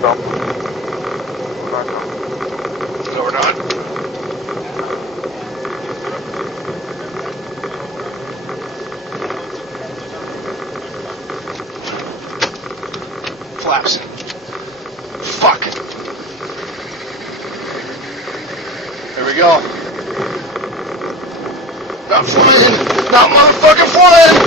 go. No, we're not. Flaps. Fuck. There we go. Not flying. Not motherfucking flying.